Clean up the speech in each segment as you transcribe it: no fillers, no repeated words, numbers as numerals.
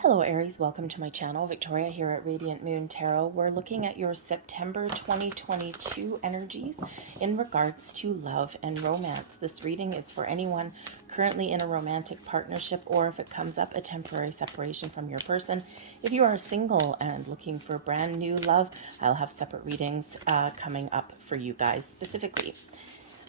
Hello Aries, welcome to my channel. Victoria here at Radiant Moon Tarot. We're looking at your September 2022 energies in regards to love and romance. This reading is for anyone currently in a romantic partnership, or if it comes up, a temporary separation from your person. If you are single and looking for brand new love, I'll have separate readings coming up for you guys specifically.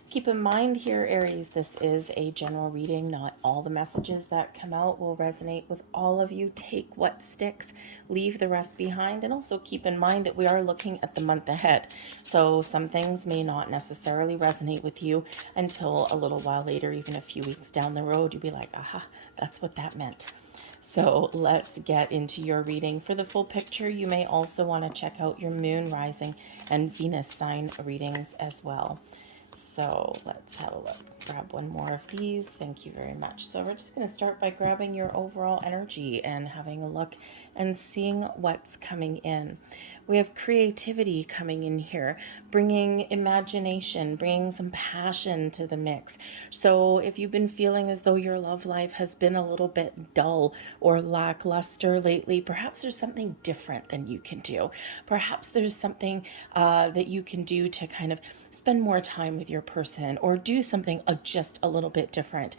Keep in mind here, Aries, this is a general reading. Not all the messages that come out will resonate with all of you. Take what sticks, leave the rest behind, and also keep in mind that we are looking at the month ahead. So some things may not necessarily resonate with you until a little while later, even a few weeks down the road. You'll be like, aha, that's what that meant. So let's get into your reading. For the full picture, you may also want to check out your moon, rising, and Venus sign readings as well. So let's have a look. Grab one more of these. Thank you very much. So we're just going to start by grabbing your overall energy and having a look and seeing what's coming in. We have creativity coming in here, bringing imagination, bringing some passion to the mix. So if you've been feeling as though your love life has been a little bit dull or lackluster lately, perhaps there's something different than you can do. Perhaps there's something that you can do to kind of spend more time with your person, or do something just a little bit different,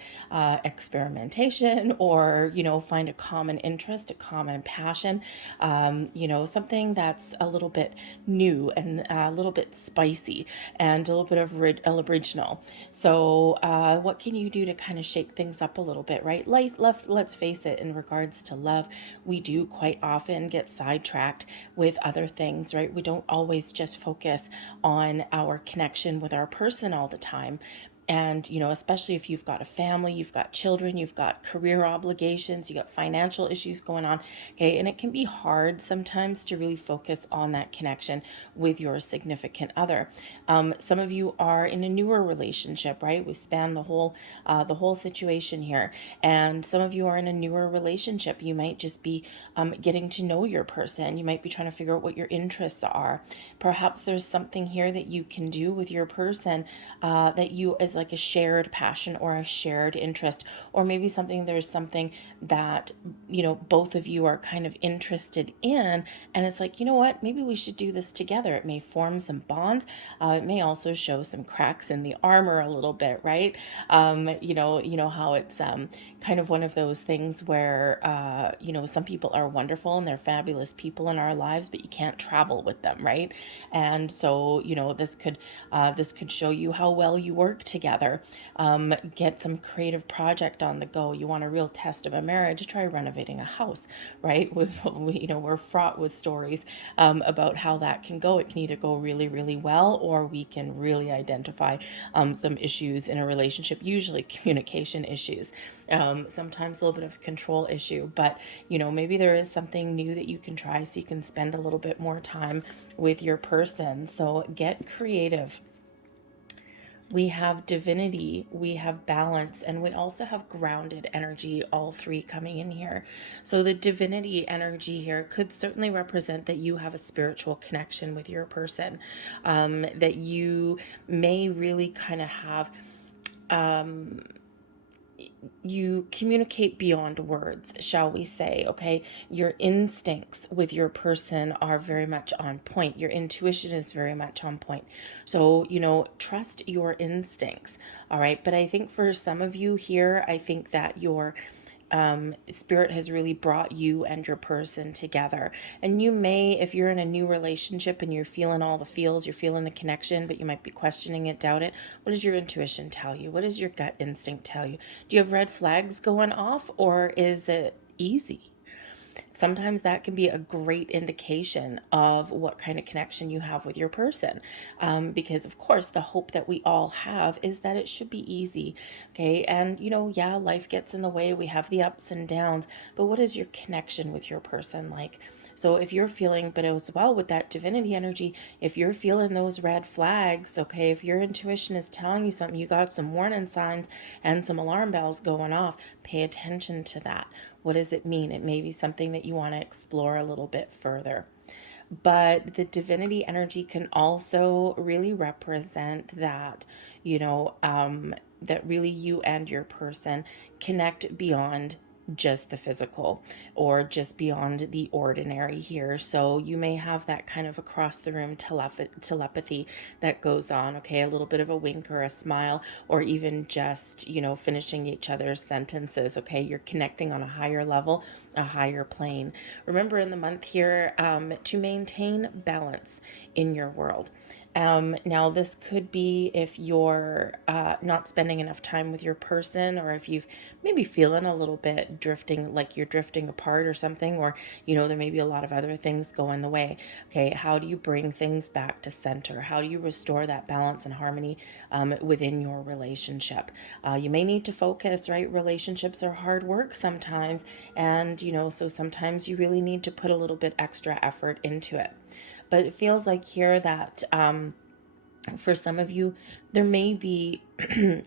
experimentation, or find a common interest, a common passion, something that's a little bit new and a little bit spicy and a little bit of original. So what can you do to kind of shake things up a little bit, right? Let's face it, in regards to love, we do quite often get sidetracked with other things, right? We don't always just focus on our connection with our person all the time. And, especially if you've got a family, you've got children, you've got career obligations, you got financial issues going on, okay? And it can be hard sometimes to really focus on that connection with your significant other. Some of you are in a newer relationship, right? We span the whole situation here. And some of you are in a newer relationship. You might just be getting to know your person. You might be trying to figure out what your interests are. Perhaps there's something here that you can do with your person that you is like a shared passion or a shared interest, or maybe there's something that both of you are kind of interested in, and it's like, what, maybe we should do this together. It may form some bonds. It may also show some cracks in the armor a little bit, right? How it's kind of one of those things where some people are wonderful and they're fabulous people in our lives, but you can't travel with them, right? And so this could show you how well you work together. Get some creative project on the go. You want a real test of a marriage, try renovating a house, right? We're fraught with stories about how that can go. It can either go really, really well, or we can really identify some issues in a relationship, usually communication issues, sometimes a little bit of a control issue, but maybe there is something new that you can try so you can spend a little bit more time with your person. So get creative. We have divinity, we have balance, and we also have grounded energy, all three coming in here. So the divinity energy here could certainly represent that you have a spiritual connection with your person, that you may really kind of have you communicate beyond words, shall we say, okay? Your instincts with your person are very much on point. Your intuition is very much on point. So, trust your instincts, all right? But I think for some of you here, I think that your spirit has really brought you and your person together. And you may, if you're in a new relationship and you're feeling all the feels, you're feeling the connection, but you might be questioning it, doubt it. What does your intuition tell you? What does your gut instinct tell you? Do you have red flags going off, or is it easy? Sometimes that can be a great indication of what kind of connection you have with your person. Because of course, the hope that we all have is that it should be easy. Okay. And yeah, life gets in the way. We have the ups and downs, but what is your connection with your person like? So if you're feeling, but as well with that divinity energy, if you're feeling those red flags, okay, if your intuition is telling you something, you got some warning signs and some alarm bells going off, pay attention to that. What does it mean? It may be something that you want to explore a little bit further. But the divinity energy can also really represent that, that really you and your person connect beyond just the physical or just beyond the ordinary here. So you may have that kind of across the room telepathy that goes on, okay? A little bit of a wink or a smile, or even just, finishing each other's sentences, okay? You're connecting on a higher level, a higher plane. Remember in the month here to maintain balance in your world. Now, this could be if you're not spending enough time with your person, or if you've maybe feeling a little bit drifting, like you're drifting apart or something, or, there may be a lot of other things going the way. Okay, how do you bring things back to center? How do you restore that balance and harmony within your relationship? You may need to focus, right? Relationships are hard work sometimes, and, so sometimes you really need to put a little bit extra effort into it. But it feels like here that for some of you, there may be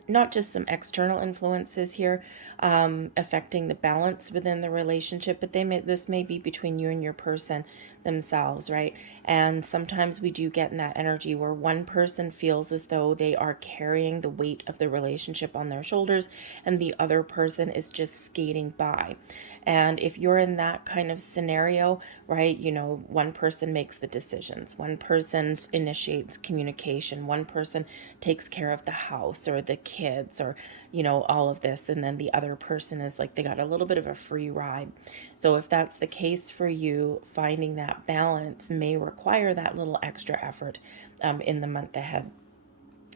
not just some external influences here affecting the balance within the relationship, but this may be between you and your person themselves, right? And sometimes we do get in that energy where one person feels as though they are carrying the weight of the relationship on their shoulders, and the other person is just skating by. And if you're in that kind of scenario, right, one person makes the decisions, one person initiates communication, one person takes care of the house or the kids, or, all of this, and then the other person is like, they got a little bit of a free ride. So if that's the case for you, finding that balance may require that little extra effort in the month ahead.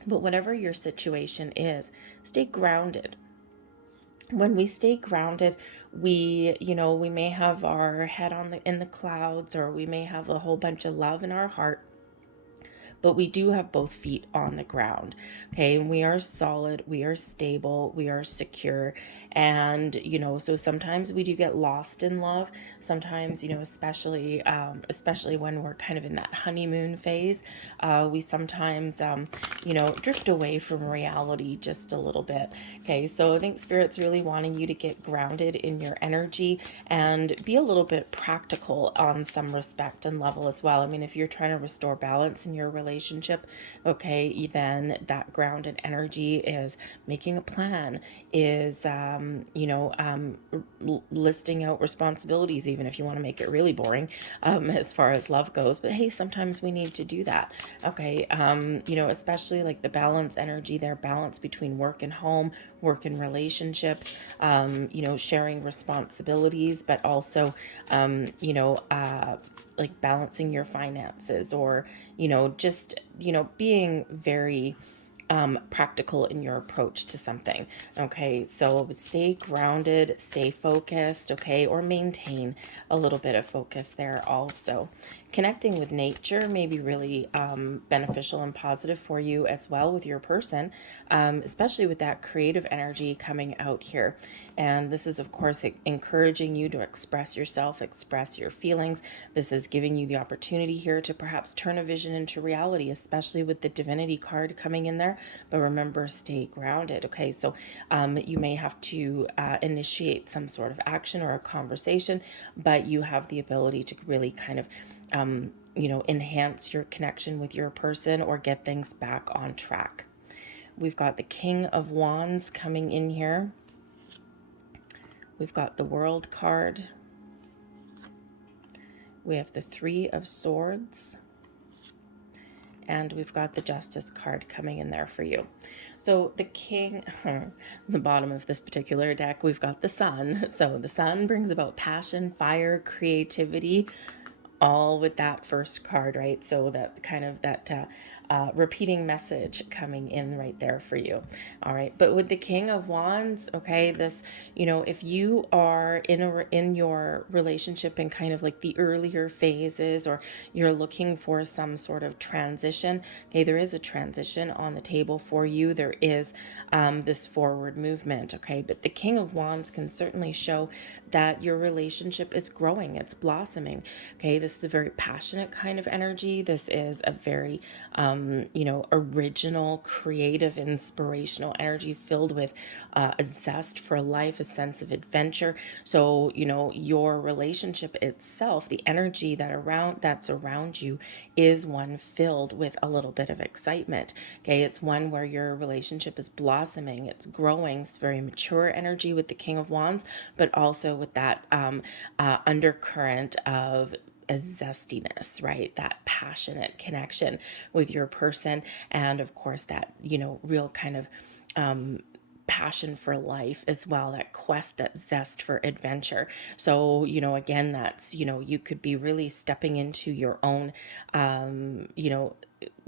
But whatever your situation is, stay grounded. When we stay grounded, we may have our head in the clouds, or we may have a whole bunch of love in our heart, but we do have both feet on the ground. Okay, and we are solid, we are stable, we are secure. And so sometimes we do get lost in love. Sometimes, especially when we're kind of in that honeymoon phase, we sometimes drift away from reality just a little bit. Okay, so I think Spirit's really wanting you to get grounded in your energy and be a little bit practical on some respect and level as well. I mean, if you're trying to restore balance in your relationship, okay, then that grounded energy is making a plan, is listing out responsibilities, even if you want to make it really boring as far as love goes. But hey, sometimes we need to do that. Okay, especially like the balance energy there, balance between work and home, work and relationships, sharing responsibilities, but also like balancing your finances, or just being very practical in your approach to something. Okay, so stay grounded, stay focused, okay, or maintain a little bit of focus there also. Connecting with nature may be really beneficial and positive for you as well with your person, especially with that creative energy coming out here. And this is, of course, encouraging you to express yourself, express your feelings. This is giving you the opportunity here to perhaps turn a vision into reality, especially with the divinity card coming in there. But remember, stay grounded. Okay, so you may have to initiate some sort of action or a conversation, but you have the ability to really kind of enhance your connection with your person or get things back on track. We've got the King of Wands coming in here. We've got the World card. We have the Three of Swords. And we've got the Justice card coming in there for you. So the King, the bottom of this particular deck, we've got the Sun. So the Sun brings about passion, fire, creativity, all with that first card, right? So that kind of that repeating message coming in right there for you. All right, but with the King of Wands, okay, this, if you are in your relationship in kind of like the earlier phases, or you're looking for some sort of transition, okay, there is a transition on the table for you. There is this forward movement, okay, but the King of Wands can certainly show that your relationship is growing, it's blossoming. Okay, this is a very passionate kind of energy. This is a very original, creative, inspirational energy filled with a zest for life, a sense of adventure. So, your relationship itself, the energy that's around you is one filled with a little bit of excitement. Okay, it's one where your relationship is blossoming, it's growing. It's very mature energy with the King of Wands, but also with that undercurrent of a zestiness, right? That passionate connection with your person. And of course, that, real kind of passion for life as well, that quest, that zest for adventure. So, again, that's, you could be really stepping into your own,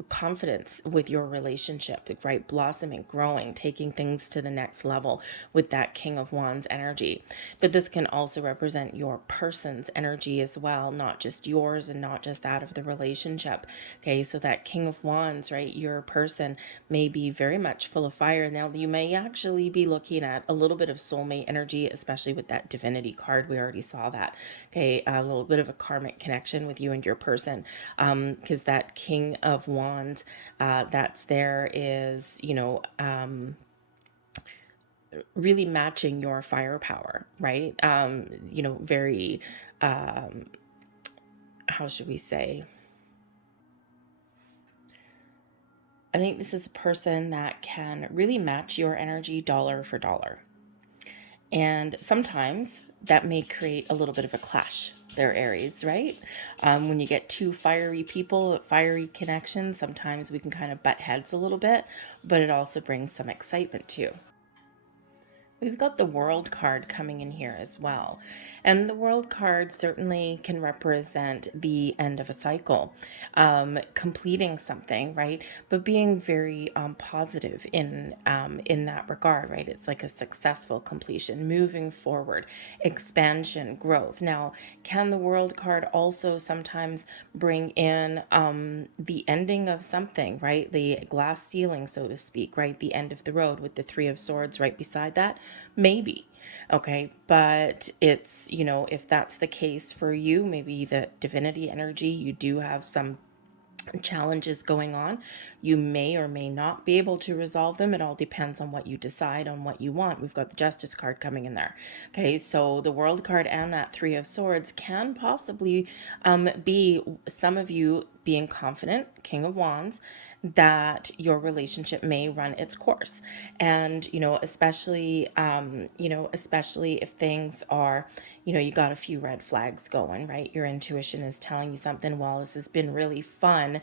confidence with your relationship, right? Blossoming, growing, taking things to the next level with that King of Wands energy. But this can also represent your person's energy as well, not just yours and not just that of the relationship. Okay, so that King of Wands, right? Your person may be very much full of fire. Now, you may actually be looking at a little bit of soulmate energy, especially with that divinity card. We already saw that. Okay, a little bit of a karmic connection with you and your person, because that King of Wands that's there is, really matching your firepower, right? Very, how should we say? I think this is a person that can really match your energy dollar for dollar. And sometimes that may create a little bit of a clash. They're Aries, right? When you get two fiery people, fiery connections, sometimes we can kind of butt heads a little bit, but it also brings some excitement too. We've got the World card coming in here as well. And the World card certainly can represent the end of a cycle, completing something, right? But being very positive in that regard, right? It's like a successful completion, moving forward, expansion, growth. Now, can the World card also sometimes bring in the ending of something, right? The glass ceiling, so to speak, right? The end of the road with the Three of Swords right beside that? Maybe. Okay, but it's, if that's the case for you, maybe the divinity energy, you do have some challenges going on. You may or may not be able to resolve them. It all depends on what you decide, on what you want. We've got the Justice card coming in there. Okay, so the World card and that Three of Swords can possibly be some of you being confident, King of Wands, that your relationship may run its course. And, especially if things are, you got a few red flags going, right? Your intuition is telling you something. Well, this has been really fun,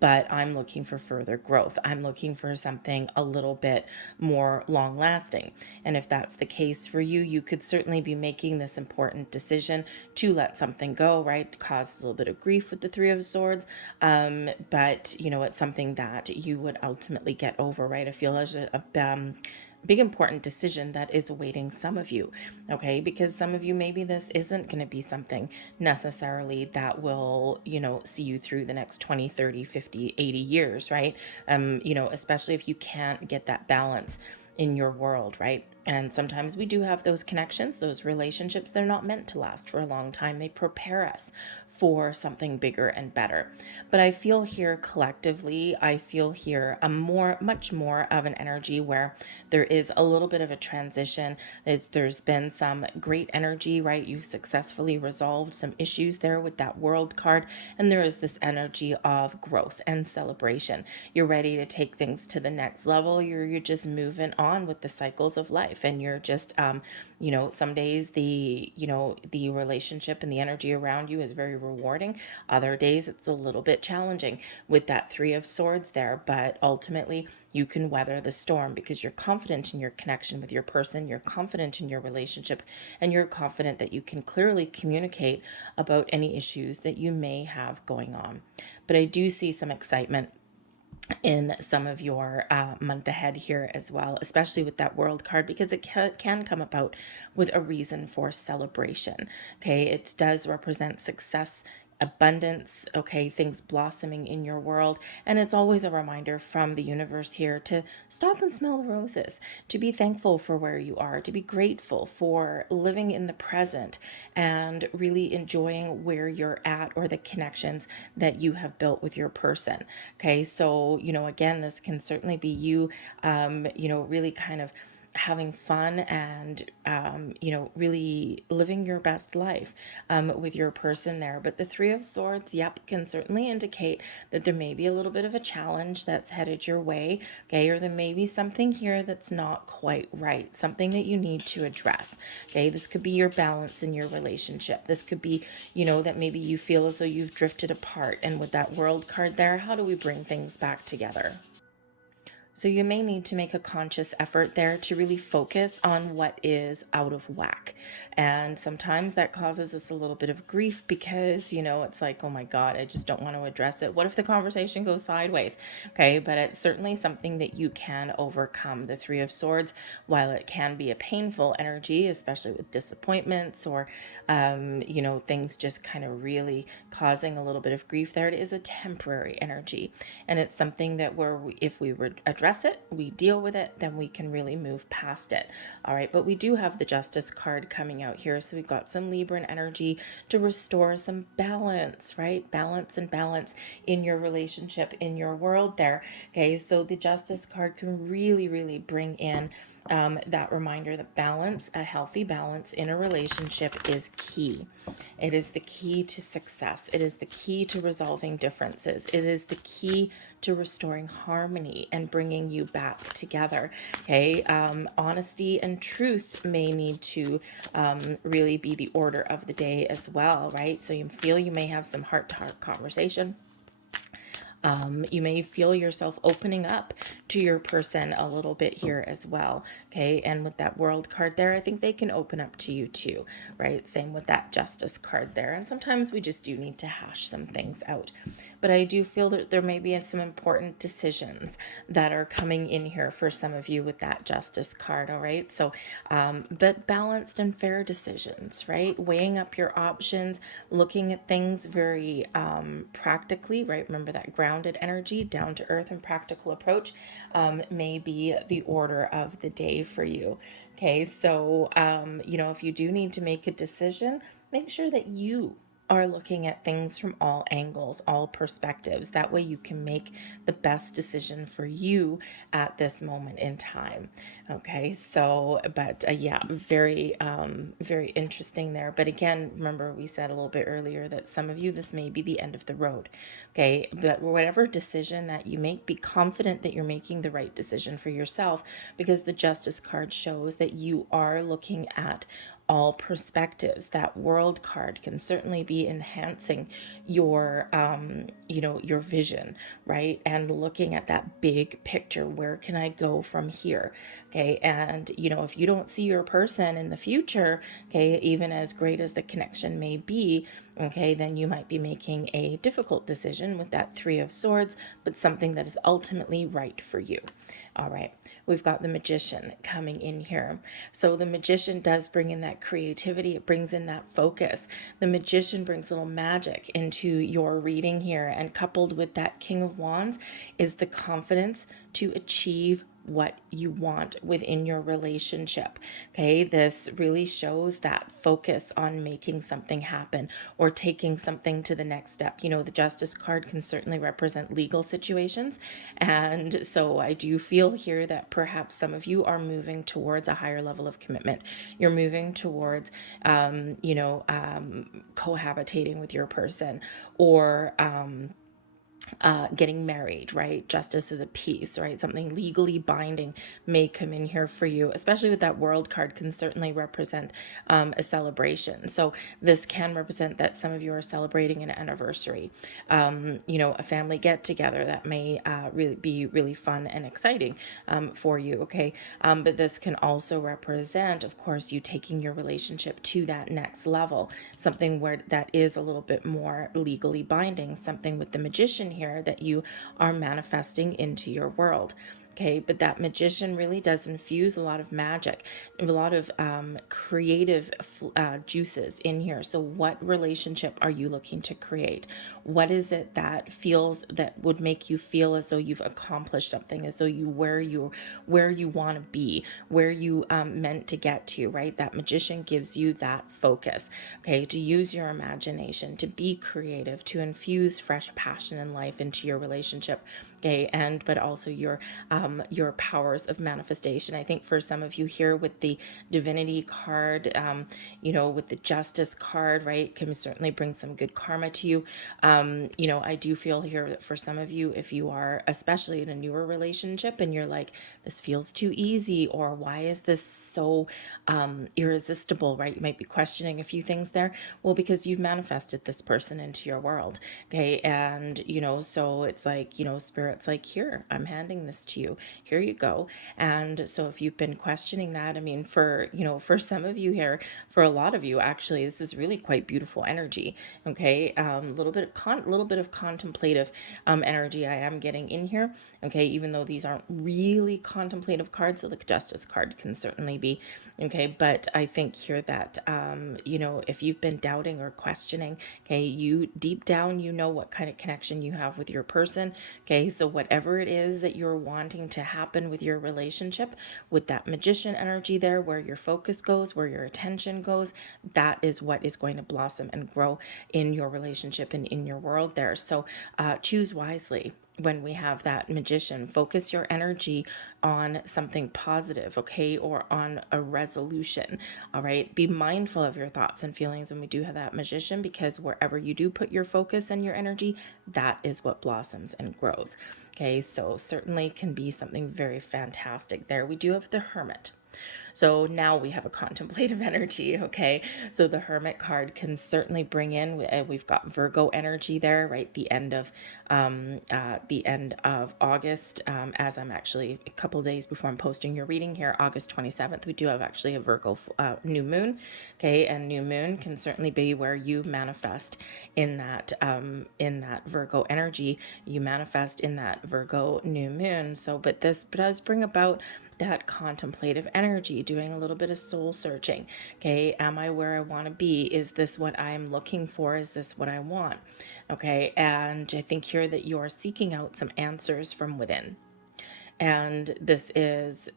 but I'm looking for further growth. I'm looking for something a little bit more long lasting. And if that's the case for you, you could certainly be making this important decision to let something go, right? It causes a little bit of grief with the Three of Swords. But, it's something that you would ultimately get over, right? I feel as a big important decision that is awaiting some of you. Okay, because some of you, maybe this isn't going to be something necessarily that will, see you through the next 20, 30, 50, 80 years, right? Especially if you can't get that balance in your world, right? And sometimes we do have those connections, those relationships. They're not meant to last for a long time. They prepare us for something bigger and better. But I feel here collectively, I feel here much more of an energy where there is a little bit of a transition. There's been some great energy, right? You've successfully resolved some issues there with that World card. And there is this energy of growth and celebration. You're ready to take things to the next level. You're just moving on with the cycles of life. And you're just, some days the relationship and the energy around you is very rewarding. Other days it's a little bit challenging with that Three of Swords there, but ultimately you can weather the storm because you're confident in your connection with your person, you're confident in your relationship, and you're confident that you can clearly communicate about any issues that you may have going on. But I do see some excitement in some of your month ahead here as well, especially with that World card, because it can come about with a reason for celebration. Okay, it does represent success abundance, okay, things blossoming in your world. And it's always a reminder from the universe here to stop and smell the roses, to be thankful for where you are, to be grateful for living in the present and really enjoying where you're at or the connections that you have built with your person. Okay, so, again, this can certainly be you, really kind of having fun and really living your best life with your person there. But the Three of Swords, yep, can certainly indicate that there may be a little bit of a challenge that's headed your way. Okay, or there may be something here that's not quite right, something that you need to address. Okay, this could be your balance in your relationship. This could be, that maybe you feel as though you've drifted apart, and with that World card there, how do we bring things back together? So you may need to make a conscious effort there to really focus on what is out of whack. And sometimes that causes us a little bit of grief because, it's like, oh my God, I just don't want to address it. What if the conversation goes sideways? Okay, but it's certainly something that you can overcome. The Three of Swords, while it can be a painful energy, especially with disappointments or, things just kind of really causing a little bit of grief there, it is a temporary energy. And it's something that if we would address it, we deal with it, then we can really move past it. All right, but we do have the Justice card coming out here. So we've got some Libran energy to restore some balance, right? Balance in your relationship, in your world there. Okay, so the Justice card can really, really bring in that reminder that balance, a healthy balance in a relationship is key. It is the key to success. It is the key to resolving differences. It is the key to restoring harmony and bringing you back together. Okay, honesty and truth may need to really be the order of the day as well, right? So you feel you may have some heart-to-heart conversation. You may feel yourself opening up to your person a little bit here as well. Okay, and with that World card there, I think they can open up to you too, right? Same with that Justice card there. And sometimes we just do need to hash some things out. But I do feel that there may be some important decisions that are coming in here for some of you with that Justice card, all right? So, but balanced and fair decisions, right? Weighing up your options, looking at things very practically, right? Remember that grounded energy, down to earth and practical approach may be the order of the day for you. Okay, so, if you do need to make a decision, make sure that you are looking at things from all angles, all perspectives. That way you can make the best decision for you at this moment in time. Okay, so, but yeah, very, very interesting there. But again, remember we said a little bit earlier that some of you, this may be the end of the road. Okay, but whatever decision that you make, be confident that you're making the right decision for yourself, because the Justice card shows that you are looking at all perspectives. That World card can certainly be enhancing your your vision, right? And looking at that big picture, where can I go from here? Okay, and if you don't see your person in the future, okay, even as great as the connection may be, okay, then you might be making a difficult decision with that Three of Swords, but something that is ultimately right for you. All right, we've got the Magician coming in here. So the Magician does bring in that creativity. It brings in that focus. The Magician brings a little magic into your reading here, and coupled with that King of Wands is the confidence to achieve what you want within your relationship. Okay, this really shows that focus on making something happen or taking something to the next step. The Justice card can certainly represent legal situations, and so I do feel here that perhaps some of you are moving towards a higher level of commitment. You're moving towards cohabitating with your person, or getting married, right? Justice of the peace, right? Something legally binding may come in here for you, especially with that World card can certainly represent a celebration. So this can represent that some of you are celebrating an anniversary, a family get together that may really be really fun and exciting for you, okay? But this can also represent, of course, you taking your relationship to that next level, something where that is a little bit more legally binding, something with the Magician here that you are manifesting into your world. Okay, but that Magician really does infuse a lot of magic, a lot of creative juices in here. So what relationship are you looking to create? What is it that feels, that would make you feel as though you've accomplished something, as though where you want to be, where you meant to get to, right? That Magician gives you that focus, okay, to use your imagination, to be creative, to infuse fresh passion and life into your relationship. Okay, and but also your powers of manifestation. I think for some of you here with the Divinity card, with the Justice card, right, can certainly bring some good karma to you. I do feel here that for some of you, if you are especially in a newer relationship and you're like, this feels too easy, or why is this so irresistible, right? You might be questioning a few things there. Well, because you've manifested this person into your world, okay? And, so it's like, Spirit's like, here, I'm handing this to you. Here you go. And so if you've been questioning that, I mean, for some of you here, for a lot of you, actually, this is really quite beautiful energy, okay? A little bit of contemplative energy I am getting in here, okay? Even though these aren't really contemplative cards, so the Justice card can certainly be, okay? But I think here that, if you've been doubting or questioning, okay, you deep down, what kind of connection you have with your person, okay? So whatever it is that you're wanting to happen with your relationship, with that Magician energy there, where your focus goes, where your attention goes, that is what is going to blossom and grow in your relationship and in your world there. So choose wisely. When we have that Magician, focus your energy on something positive, okay, or on a resolution. All right, be mindful of your thoughts and feelings when we do have that Magician, because wherever you do put your focus and your energy, that is what blossoms and grows. Okay, so certainly can be something very fantastic there. We do have the Hermit. So now we have a contemplative energy, okay? So the Hermit card can certainly bring in, we've got Virgo energy there, right? The end of August, as I'm actually a couple days before I'm posting your reading here, August 27th, we do have actually a Virgo new moon, okay? And new moon can certainly be where you manifest in that Virgo energy, you manifest in that Virgo new moon. So, but this does bring about that contemplative energy, doing a little bit of soul searching. Okay, am I where I want to be? Is this what I'm looking for? Is this what I want? Okay, and I think here that you're seeking out some answers from within. And this is,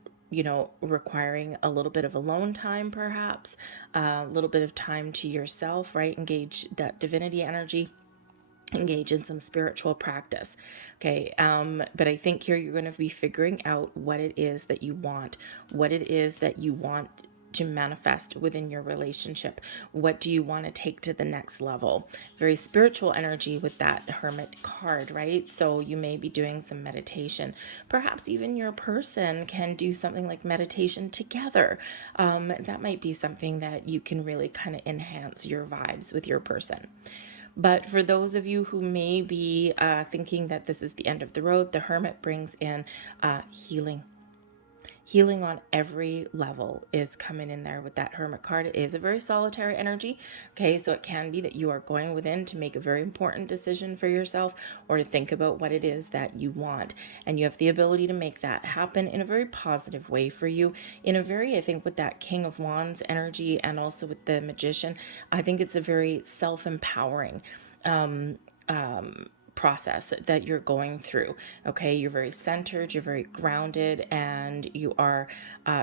requiring a little bit of alone time, perhaps, a little bit of time to yourself, right? Engage that divinity energy, engage in some spiritual practice. Okay. But I think here you're going to be figuring out what it is that you want, to manifest within your relationship. What do you want to take to the next level? Very spiritual energy with that Hermit card, right? So you may be doing some meditation. Perhaps even your person can do something like meditation together. That might be something that you can really kind of enhance your vibes with your person. But for those of you who may be thinking that this is the end of the road, the Hermit brings in healing. Healing on every level is coming in there with that Hermit card. It is a very solitary energy. Okay, so it can be that you are going within to make a very important decision for yourself, or to think about what it is that you want. And you have the ability to make that happen in a very positive way for you. In a very, I think with that King of Wands energy and also with the Magician, I think it's a very self-empowering process that you're going through. Okay, you're very centered, you're very grounded, and you are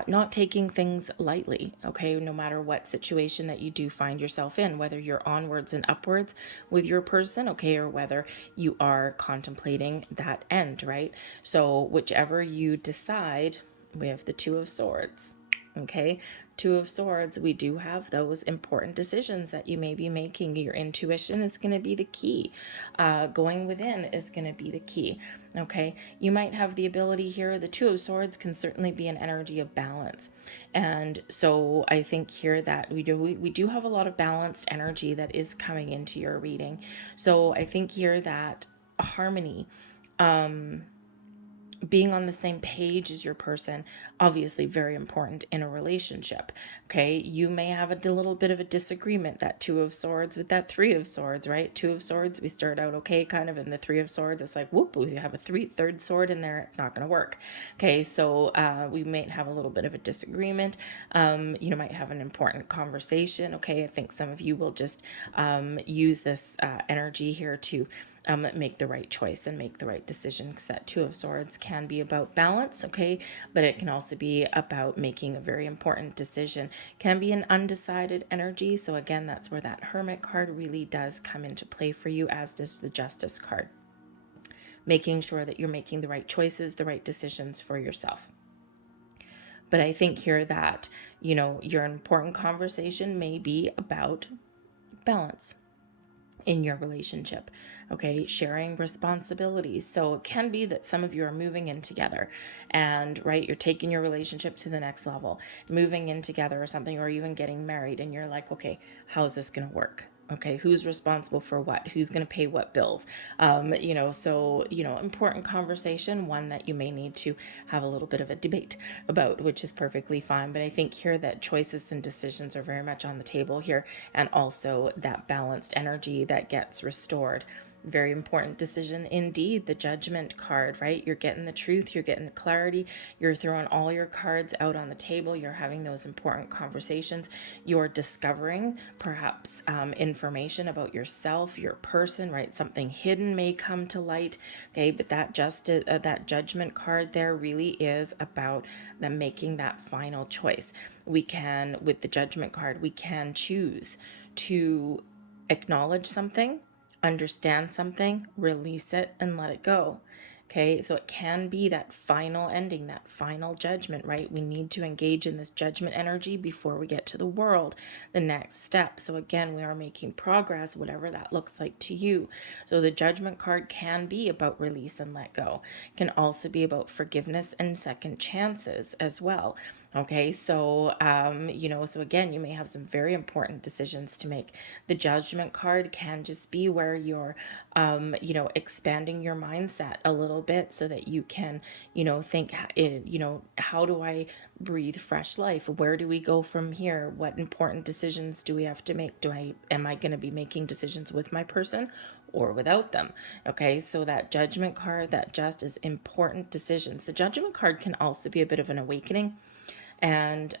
not taking things lightly. Okay, no matter what situation that you do find yourself in, whether you're onwards and upwards with your person, okay, or whether you are contemplating that end, right? So whichever you decide, we have the Two of Swords. Okay, Two of Swords, we do have those important decisions that you may be making. Your intuition is going to be the key. Going within is going to be the key. Okay, you might have the ability here. The Two of Swords can certainly be an energy of balance. And so I think here that we do have a lot of balanced energy that is coming into your reading. So I think here that harmony, being on the same page as your person, obviously very important in a relationship. Okay, you may have a little bit of a disagreement, that Two of Swords with that Three of Swords, right? Two of Swords, we start out okay, kind of, in the Three of Swords, it's like, whoop, we have a third sword in there, it's not going to work. Okay, so we might have a little bit of a disagreement. You might have an important conversation. Okay, I think some of you will just use this energy here to make the right choice and make the right decision, because that Two of Swords can be about balance, okay, but it can also be about making a very important decision. Can be an undecided energy, so again, that's where that Hermit card really does come into play for you, as does the Justice card. Making sure that you're making the right choices, the right decisions for yourself. But I think here that, your important conversation may be about balance in your relationship. Okay, sharing responsibilities. So it can be that some of you are moving in together, and right, you're taking your relationship to the next level, moving in together or something, or even getting married, and you're like, okay, how is this going to work? Okay, who's responsible for what? Who's going to pay what bills? So, important conversation, one that you may need to have a little bit of a debate about, which is perfectly fine. But I think here that choices and decisions are very much on the table here, and also that balanced energy that gets restored. Very important decision indeed. The Judgment card, right? You're getting the truth, you're getting the clarity, you're throwing all your cards out on the table, you're having those important conversations, you're discovering perhaps information about yourself, your person, right? Something hidden may come to light, okay? But that that Judgment card there really is about them making that final choice. We can, with the Judgment card, we can choose to acknowledge something, understand something, release it, and let it go. Okay, so it can be that final ending, that final judgment, right? We need to engage in this judgment energy before we get to the world, the next step. So again, we are making progress, whatever that looks like to you. So the Judgment card can be about release and let go. It can also be about forgiveness and second chances as well. Okay, so, so again, you may have some very important decisions to make. The Judgment card can just be where you're, expanding your mindset a little bit so that you can, think, how do I breathe fresh life? Where do we go from here? What important decisions do we have to make? Am I going to be making decisions with my person or without them? Okay, so that Judgment card, that just is important decisions. The Judgment card can also be a bit of an awakening, and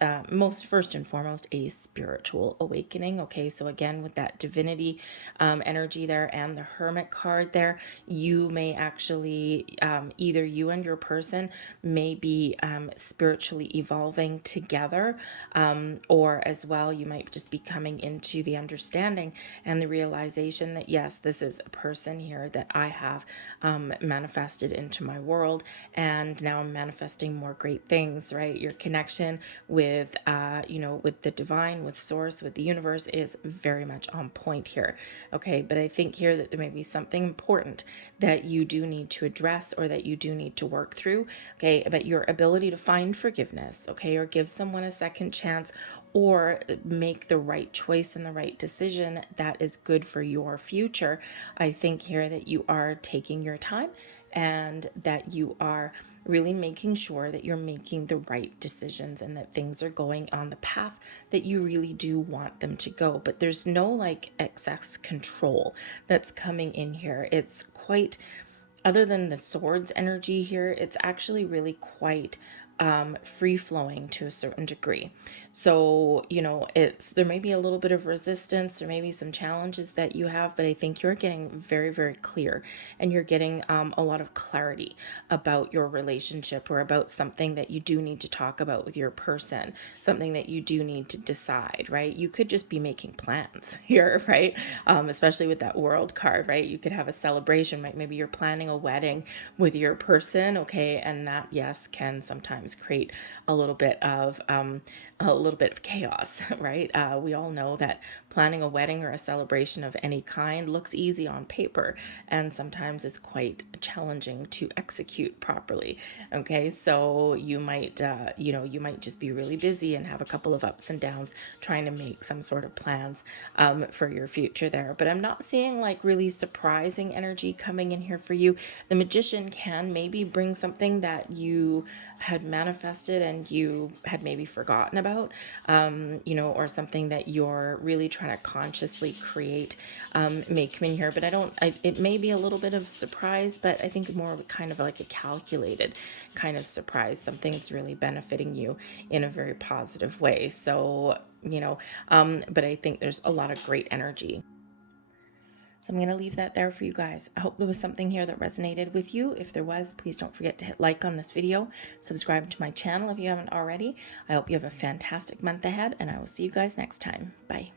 first and foremost, a spiritual awakening. Okay, so again, with that divinity energy there and the Hermit card there, you may actually, either you and your person may be spiritually evolving together, or as well, you might just be coming into the understanding and the realization that, yes, this is a person here that I have manifested into my world, and now I'm manifesting more great things, right? Your connection with with the divine, with source, with the universe is very much on point here. Okay, but I think here that there may be something important that you do need to address, or that you do need to work through. Okay, about your ability to find forgiveness, okay, or give someone a second chance, or make the right choice and the right decision that is good for your future. I think here that you are taking your time, and that you are really making sure that you're making the right decisions, and that things are going on the path that you really do want them to go. But there's no like excess control that's coming in here. It's quite, other than the Swords energy here, it's actually really quite free flowing to a certain degree. So, there may be a little bit of resistance, or maybe some challenges that you have, but I think you're getting very, very clear, and you're getting a lot of clarity about your relationship, or about something that you do need to talk about with your person, something that you do need to decide, right? You could just be making plans here, right? Especially with that World card, right? You could have a celebration, right? Maybe you're planning a wedding with your person, okay? And that, yes, can sometimes sometimes create a little bit of chaos, right? We all know that planning a wedding or a celebration of any kind looks easy on paper, and sometimes it's quite challenging to execute properly. Okay, so you might, you might just be really busy and have a couple of ups and downs trying to make some sort of plans for your future there. But I'm not seeing like really surprising energy coming in here for you. The Magician can maybe bring something that you had manifested and you had maybe forgotten about, or something that you're really trying to consciously create, may come in here. But it may be a little bit of surprise, but I think more of kind of like a calculated kind of surprise, something that's really benefiting you in a very positive way. So, but I think there's a lot of great energy. So I'm going to leave that there for you guys. I hope there was something here that resonated with you. If there was, please don't forget to hit like on this video. Subscribe to my channel if you haven't already. I hope you have a fantastic month ahead, and I will see you guys next time. Bye.